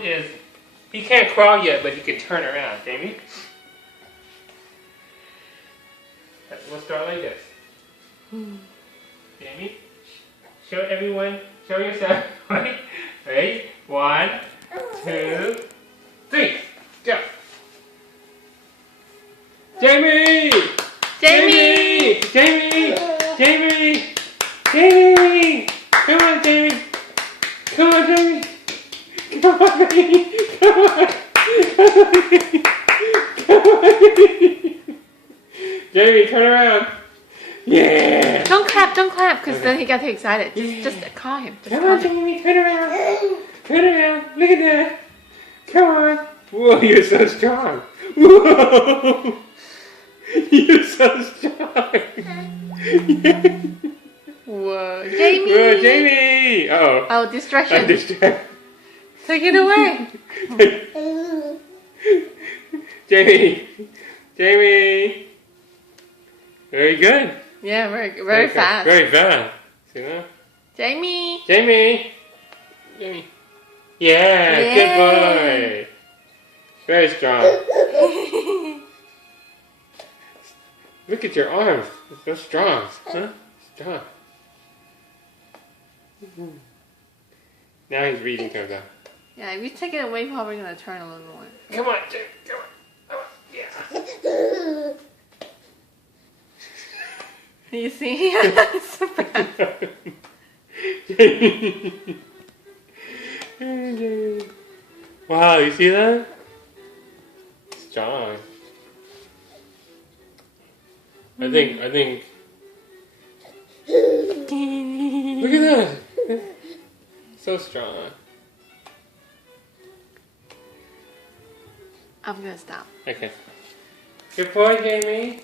Is he can't crawl yet, but he can turn around. Jamie, we'll start like this. Jamie, show everyone. Show yourself. Right? Ready? 1, 2, 3. Go. Jamie! Jamie! Jamie! Jamie! Jamie! Come on, Jamie! Come on, Jamie! Come on, Jamie! Come on! Come on! Jamie, turn around! Yeah! Don't clap, because then he got too excited. Just call him. Come on, Jamie, turn around! Turn around! Look at that! Come on! Whoa, you're so strong! Whoa! You're so strong! Whoa, Jamie! Whoa, Jamie! Uh-oh. Oh, distraction. Distract. Take it away. Jamie! Jamie! Very good. Yeah, very fast. Very fast. See that? Jamie! Jamie! Jamie. Yeah, Yay. good boy. Very strong. Look at your arms. They're so strong. Huh? Strong. Now he's reading comes out. Yeah, if you take it away, probably gonna turn a little more. Come on, Jamie. Come on. Come on. Yeah. You see? So bad. Wow, you see that? Strong. I think. Look at that. So strong. I'm gonna stop. Okay. Good boy, Jamie.